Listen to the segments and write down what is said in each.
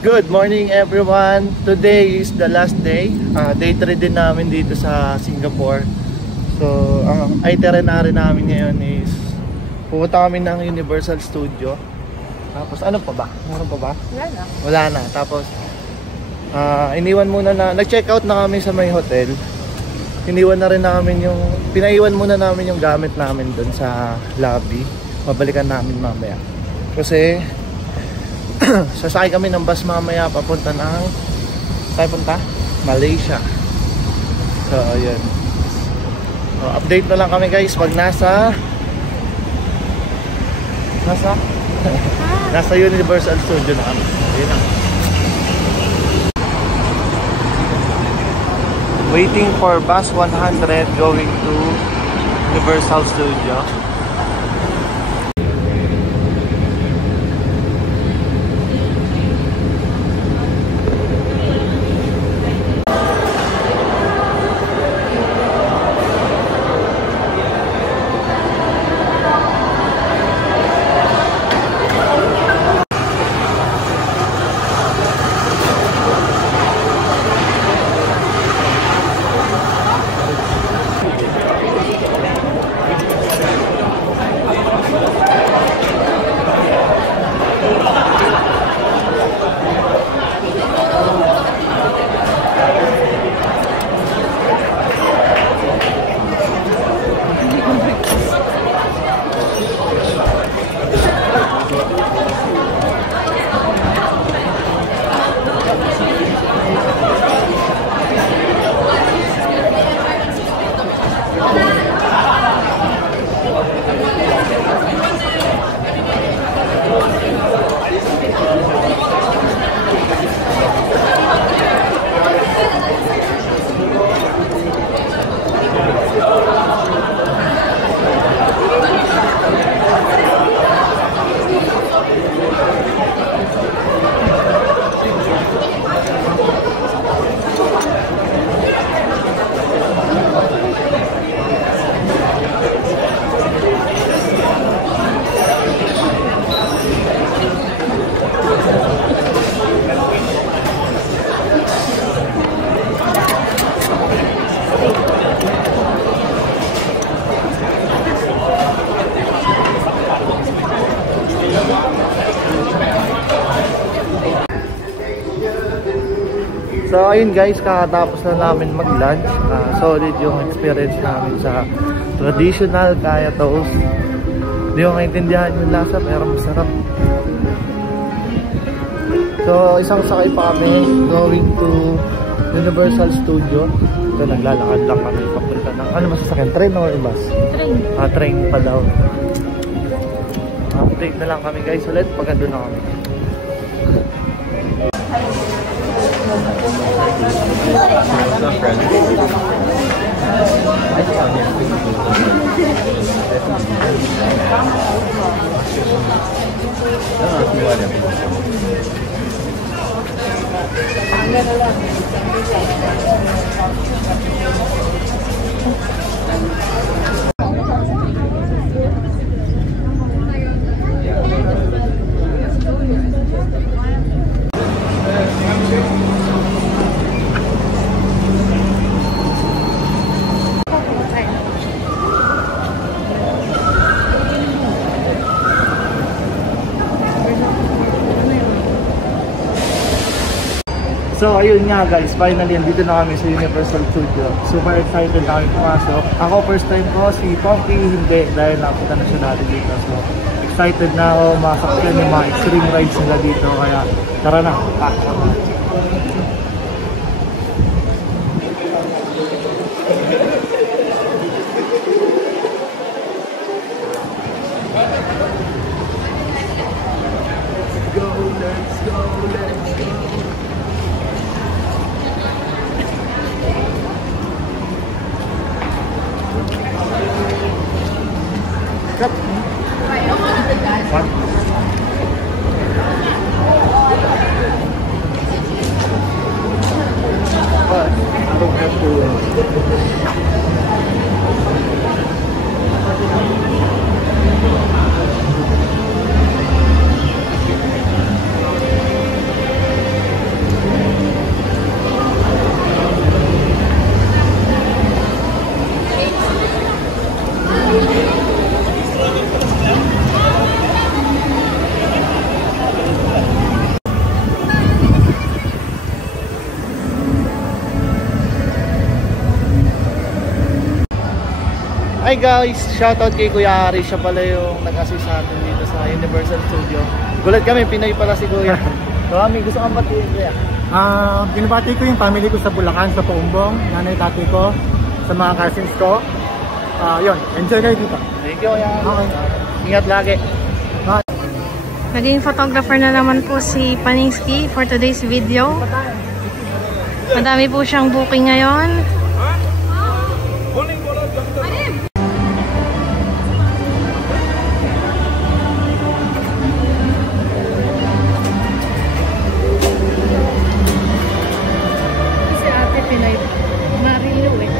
Good morning everyone. Today is the last day. Day 3 din namin dito sa Singapore. So, ang itinerary namin ngayon is pupunta kami ng Universal Studio. Tapos ano pa ba? Meron pa ba? Wala na. Wala na. Tapos iniwan muna na, nag-check out na kami sa may hotel. Iniwan na rin namin pinaiwan muna namin yung gamit namin doon sa lobby. Mabalikan namin mamaya. Kasi sasakay kami ng bus mamaya papunta ng Malaysia. So ayun, update na lang kami guys pag nasa Universal Studio na kami. Ayun na. Waiting for bus 100 going to Universal Studio. So ayun guys, kakatapos na namin mag-lunch. Solid yung experience namin sa traditional kaya toast. Hindi ko maintindihan yung lasa pero masarap. So isang sakay pa kami going to Universal Studio. Ito, naglalakad lang kami papunta ng masasakyan? Train or bus? Train. Train pa daw. Update na lang kami guys ulit pag andun na kami. So ayun nga guys, finally andito na kami sa Universal Studio. Super excited na kami pumasok. Ako first time ko, si Pompey hindi dahil napunta na siya dati dito. So excited na ako masakyan yung mga extreme rides nila dito. Kaya tara na. Let's go. Cut. What? But I don't have to Hi guys, shoutout kay Kuya Ari. Siya pala yung nag-assist sa atin dito sa Universal Studio. Gulat kami, Pinoy pala si Kuya. So kami, gusto kang batiin Kuya? Binabati ko yung family ko sa Bulacan, sa Paumbong, nanay tatay ko, sa mga cousins ko. Yun, enjoy kayo dito. Thank you Kuya. Okay. Ingat lagi. Naging photographer na naman po si Paningski for today's video. Madami po siyang booking ngayon. Si Ate Pinay Marilo eh.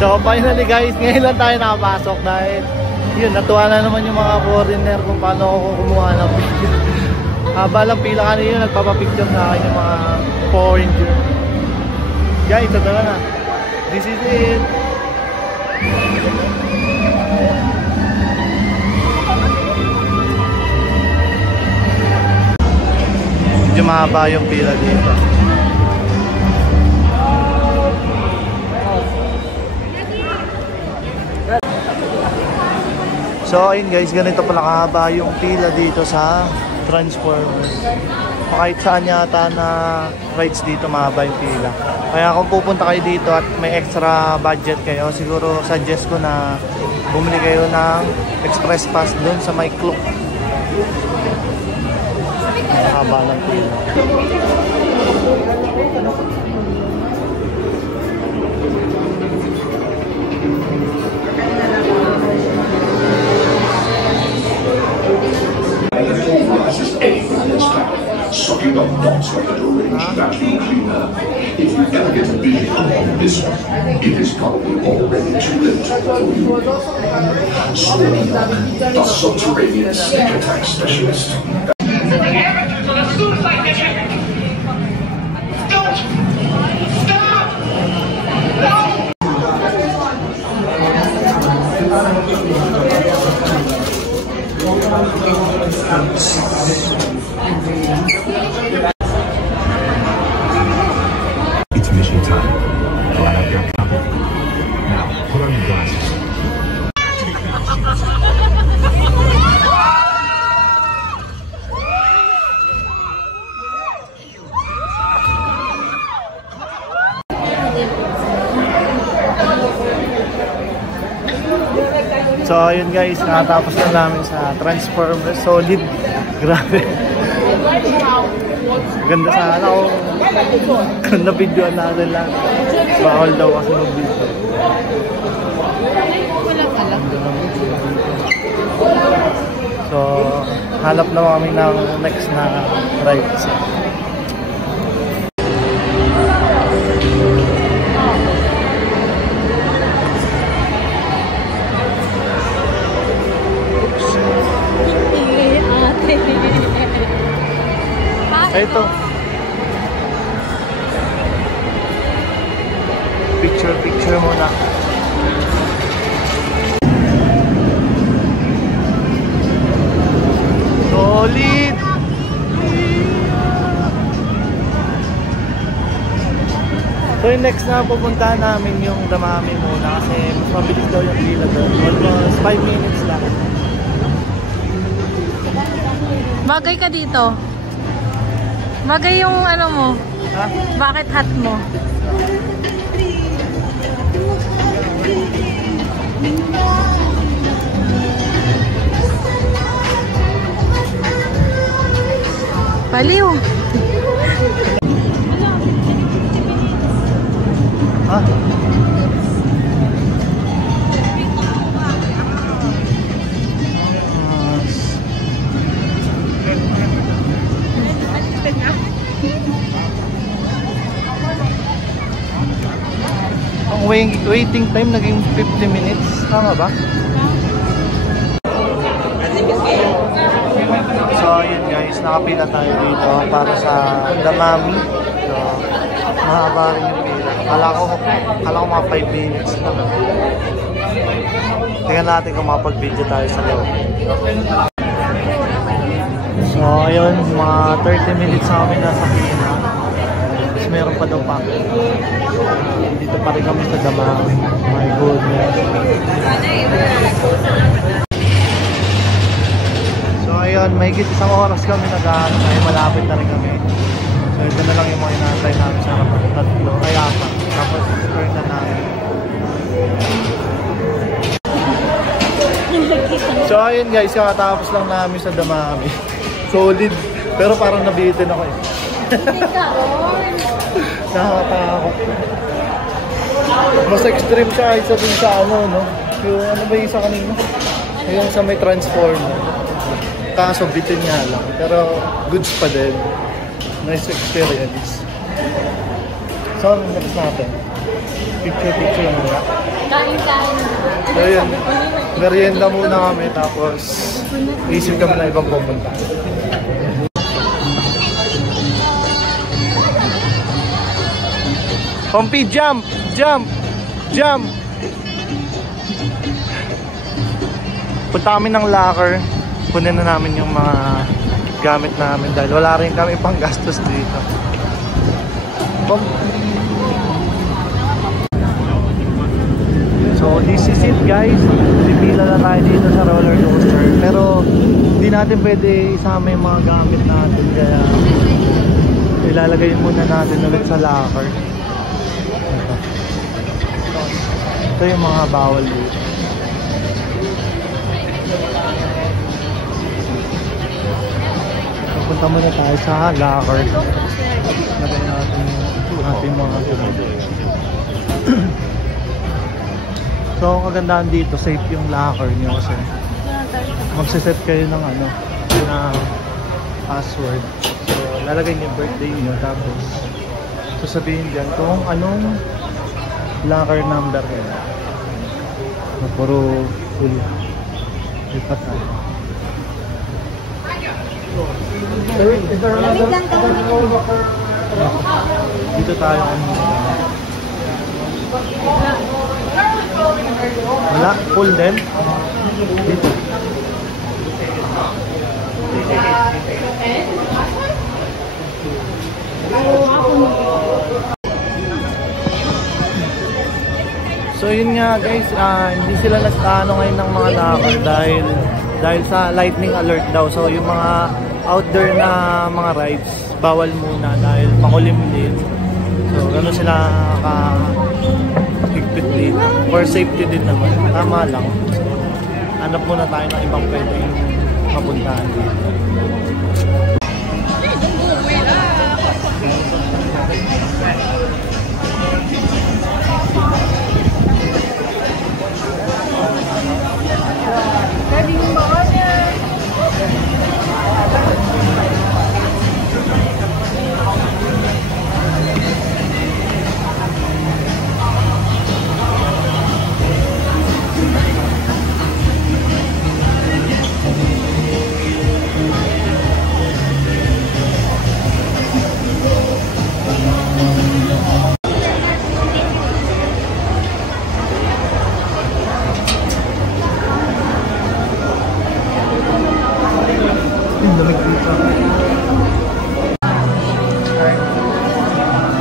So finally guys, ngayon lang tayo nakapasok dahil yun, natuwa na naman yung mga foreigner kung paano ako kumuha ng picture. Balang pila kanina, nagpapapicture sa akin yung mga foreigner. Guys, ito na. This is it. Medyo mahaba yung pila dito. So ayun guys, ganito pala kahaba yung pila dito sa Transformers. Kahit saan yata na rides dito mahaba yung pila. Kaya kung pupunta kayo dito at may extra budget kayo, siguro suggest ko na bumili kayo ng express pass dun sa may Klook. Mahaba ng pila. Sucking up thoughts like a deranged vacuum cleaner. If you ever get a vision of this one, it is probably already too late for you. Stormlock, the subterranean sneak attack specialist. It's mission time. Glad I've got company. Now, put on your glasses. So ayun guys, nakatapos na namin sa Transformers. Solid. Grabe. Ganda sana kung na-videoan natin lang. Bawal daw kasi mag-video. So hanap na kami ng next na rides. Ito. Picture muna. Solid. So yung next na pupuntahan namin yung Damami muna kasi mas mabilis daw yung pila doon. Almost 5 minutes lang. Bagay ka dito. Bagay yung ano mo. Ha? Bakit hat mo? Baliw. Ha? Ang waiting time naging 50 minutes. Tama ba? So ayun guys, nakapila tayo dito para sa Damami. So mahaba rin yung pila. Kala ko mga 5 minutes lang. Tingnan natin kung makapag-video tayo sa loob. So ayun, mga 30 minutes na kami nasa pila. meron pa daw pa. Dito pa rin kami sa Damang. My goodness. So ayun, may isang oras kami nag-aano, ay malapit na rin kami. So ito na lang yung mga inaantay namin sa harapan. 3 ay 4. Tapos turn na namin. So ayun guys, kakatapos lang namin sa Damami. Solid. Pero parang nabitin ako eh. Nakakatakot. Mas extreme siya kahit sabihin sa ano, no? Yung ano ba yung isa kanina? Yung sa may transformer. Kaso bitin niya lang. Pero goods pa din. Nice experience. So, next natin. Picture lang muna. Kain-kain. So yun, merienda muna kami tapos isip kami na ibang pumunta. Pompi, jump! Jump! Jump! Punta kami ng locker. Kunin na namin yung mga gamit namin dahil wala rin kami pang gastos dito. So this is it guys. Pipila na tayo dito sa roller coaster. Pero hindi natin pwede isama yung mga gamit natin. Kaya ilalagay muna natin ulit sa locker. Ito yung mga bawal dito. Punta muna tayo sa locker. Lagay natin yung ating mga gamit. So ang kagandahan dito, safe yung locker nyo kasi magsiset kayo ng ano, na password. So lalagay niyo yung birthday nyo tapos sasabihin dyan kung anong locker number kayo. So, puro full. Lipat tayo. Dito tayo wala, full din. Dito. So yun nga guys, hindi sila nag-ano ngayon ng mga locker dahil sa lightning alert daw. So yung mga outdoor na mga rides bawal muna dahil makulimlim. So gano'n sila higpit dito. For safety din naman. Tama lang. So hanap muna tayo ng ibang pwedeng mapuntahan dito.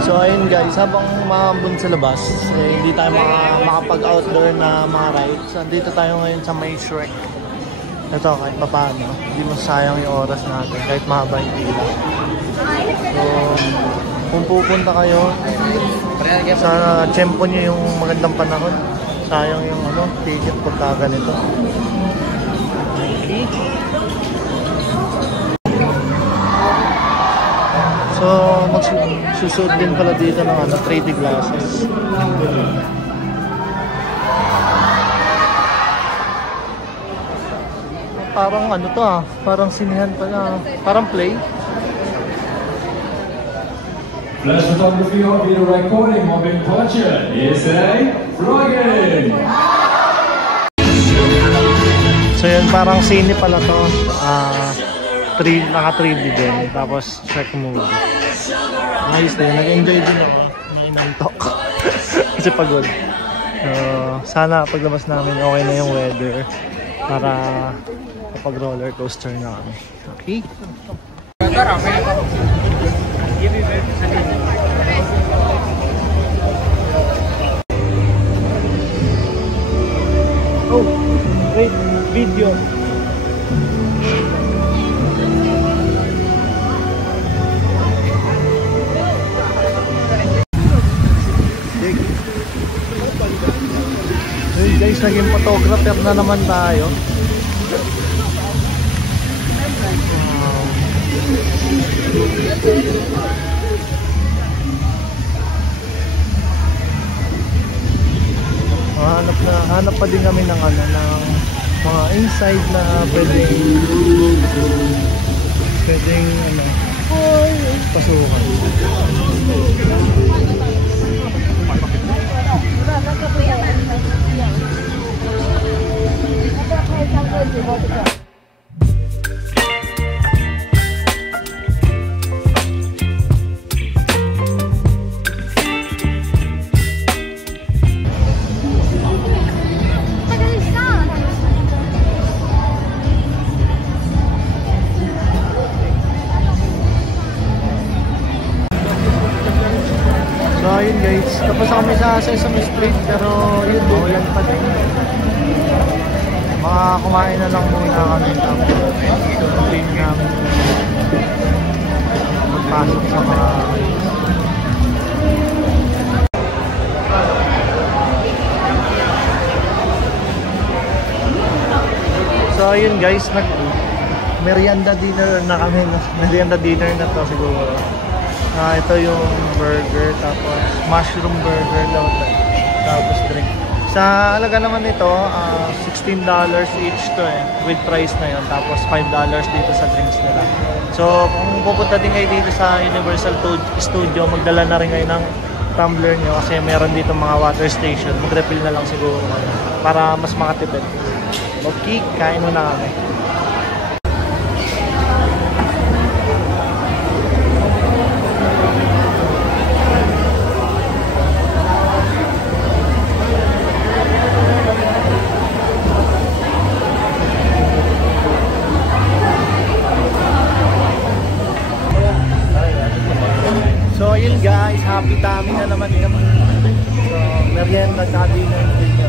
So ayun guys, habang maambun sa labas, hindi tayo makapag-outdoor na mga rides. Andito tayo ngayon sa may Shrek. Ito kahit pa paano, hindi masayang yung oras natin kahit mahaba yung pila. So kung pupunta kayo sa tiyempo nyo yung magandang panahon, sayang yung ticket pagka ganito. So, magsusuot din pala dito ng 3D glasses. Parang parang sinihan pala. Parang play. Flash photography or video recording of departure is a vlogging. So yun, parang sine pala to. Naka 3D din. Tapos check movie. Nice din. Nag-enjoy din ako. Nainantok. Kasi pagod. So, sana paglabas namin okay na yung weather para kapag roller coaster na kami. Okay? Oh, wait, video. Hey guys, naging photographer na naman tayo. Hanap pa din kami ng mga inside na pwedeng pasukan. So ayun guys, tapos kami sa Sesame Street pero yun, maulan pa din. Kumain na lang muna kami tapos continue namin magpasok sa mga so ayun guys, merienda dinner na kami. Merienda dinner na to siguro. Ito yung burger, tapos mushroom burger daw, tapos drink. Sa alaga naman ito, $16 each to with price na yun, tapos $5 dito sa drinks nila. So kung pupunta din kayo dito sa Universal Studio, magdala na rin kayo ng tumbler nyo kasi meron dito mga water station. Mag-refill na lang siguro kayo para mas makatipid. Okay, kain mo na kami. So yun guys, happy tummy na naman kami. So merienda sa dinner dito.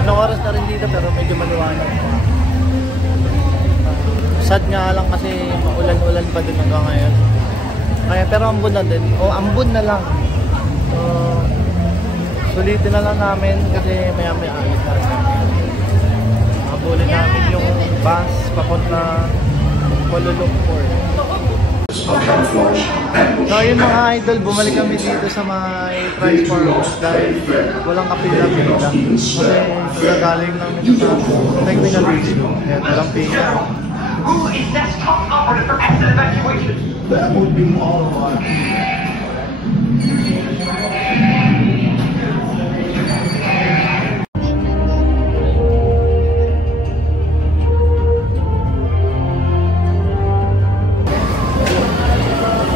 Anong oras na rin dito pero medyo maliwanag. Sad nga lang kasi maulan-ulan pa din hanggang ngayon. Kaya pero ambon na din. O ambon na lang. So sulitin na lang namin kasi maya-maya alis na. Habulin namin yung bus papunta Kuala Lumpur. So yun mga idol, bumalik kami dito sa may Transformers dahil walang kapila-pila kasi nagagaling namin sa Terminal Issue. Kaya walang pila. Who is that top operator at the evacuation? That would be all right.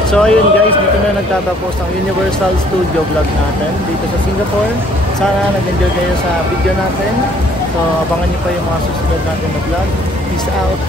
So ayun guys, dito na nagtatapos ang Universal Studio vlog natin dito sa Singapore. Sana nag-enjoy kayo sa video natin. So abangan nyo pa yung mga susunod natin na vlog. Peace out!